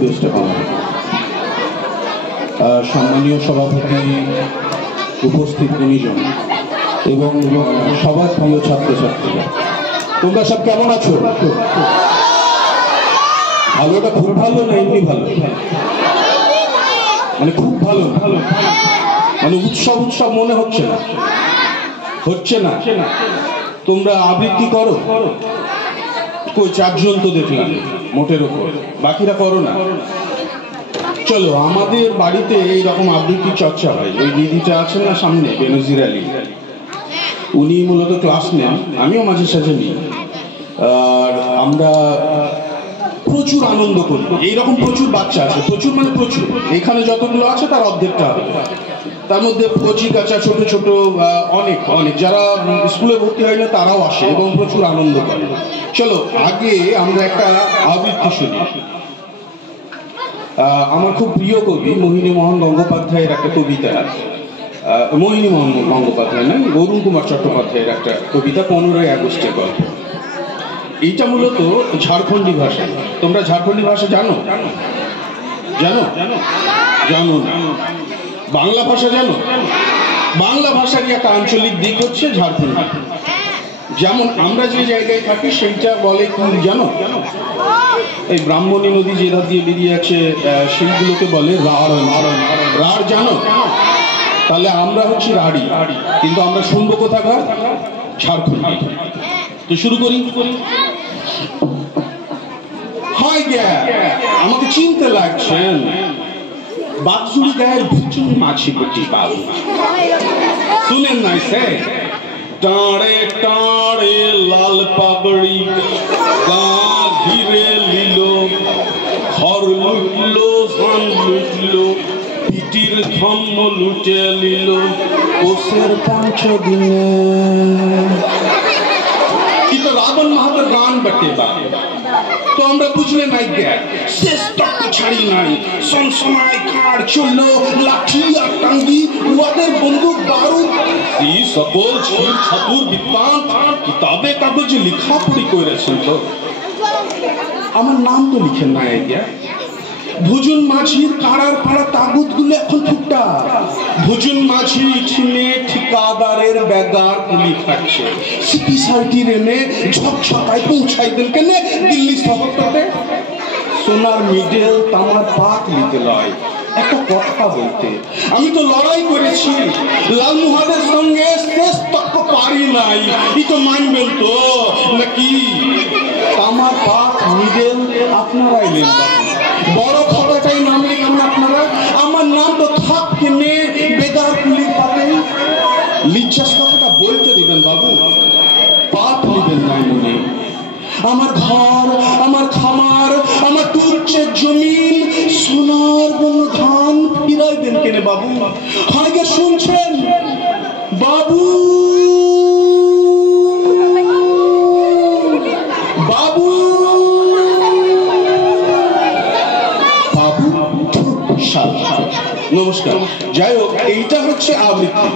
Best হবে। সম্মানীয় সভাপতি, উপস্থিত গুণীজন এবং সবার প্রিয় ছাত্রছাত্রীরা, তোমরা সব কেমন আছো? ভালোটা খুব ভালো না এমনি ভালো? মানে খুব ভালো, মানে উৎসব উৎসব মনে হচ্ছে না? হচ্ছে না? তোমরা আবৃত্তি করো? কই চারজন তো দেখলাম মোটের উপর, বাকিরা করো না? চলো, আমাদের বাড়িতে এইরকম আবৃত্তি চর্চা হয়। ওই দিদিটা আছেন না সামনে, বেনজির আলী, উনি মূলত ক্লাস নেন, আমিও মাঝে সাঝে নিই। আর আমরা প্রচুর আনন্দ করি। এইরকম প্রচুর বাচ্চা আছে, প্রচুর মানে প্রচুর, এখানে যতগুলো আছে তার অর্ধেকটা হবে। তার মধ্যে কচি কাঁচা ছোট ছোট অনেক অনেক যারা স্কুলে ভর্তি হয় না তারাও আসে এবং প্রচুর আনন্দ করে। চলো আগে আমরা একটা আবৃত্তি শুনি। আমার খুব প্রিয় কবি মোহিনী মোহন গঙ্গোপাধ্যায়ের একটা কবিতা, মোহিনী মোহন গঙ্গোপাধ্যায় নয়, অরুণ কুমার চট্টোপাধ্যায়ের একটা কবিতা 15ই আগস্টের গল্প। এইটা মূলত ঝাড়খণ্ডী ভাষা। তোমরা ঝাড়খণ্ডী ভাষা জানো? জানো? জানো না? বাংলা ভাষা জানো? বাংলা ভাষারই একটা আঞ্চলিক দিক হচ্ছে ঝাড়খণ্ডী। যেমন আমরা যে জায়গায় থাকি সেইটা বলে কি জানো? এই ব্রাহ্মণী নদী যে ধার দিয়ে বেরিয়ে আছে সেইগুলোকে বলে রাঢ়। রাঢ় জানো? তাহলে আমরা হচ্ছি রাঢ়ী, কিন্তু আমরা শুনবো কোথাকার? ঝাড়খণ্ডী। তো শুরু করি। হয় গে, আমাকে চিনতে লাগছেন? বাগজুড়ি গায়ের ভুচুন মাছি বুচি বাবু, শুনেন নাই সে? টাড়ে টাড়ে লাল পাগড়ি গা ঘিরে লিল, ঘর লুটলো ধান লুটলো, পিটির ধম্ম লুটে লিল ওসের 5 দিনে। কি তো রাবণ মাহাতোর গান বটে বা। তো আমরা বুঝলে নাই গে, শেষ তক ছাড়ি নাই, সনসনায় কার চললো লাঠি আর টাঙ্গি, ওদের বন্দুক বারুদ। এই সকল ছির ছাতুর বিদ্বান কিতাবে কাগজে লেখা পড়ি করেছেন। তো আমার নাম তো লিখেন না গে। ভুজুন মাঝির কাড়ার পাড়া তাগুত গুলো এখন ফুটা। ভুজুন মাঝি ঠিনে ঠিকাদারের ব্যাগার গুলি খাচ্ছে, সিটি সার্টি রেনে ঝকঝকায় পৌঁছাই দেন কেনে দিল্লি শহরটাতে। সোনার মিডেল তামার পাক নিতে লয় একটা কথা বলতে। আমি তো লড়াই করেছি লালমোহাদের সঙ্গে, শেষ তক পারি নাই। ই তো মানবেন তো নাকি? তামার পাক মিডেল আপনারাই নেন, বড় খবরটাই নাম লিখুন আপনারা। আমার নাম তো থাক কিনে বেগার কুলির পাতে। লিজ্জাস কথাটা বলতে দিবেন বাবু, পাপ নিবেন নাই মনে। আমার ঘর, আমার খামার, আমার টুকছে জমিন, সোনার বন্য ধান ফিরাই দেন কেনে বাবু? হাইগে শুনছেন বাবু? বাবু নমস্কার। যাই হোক, এইটা হচ্ছে আবৃত্তি।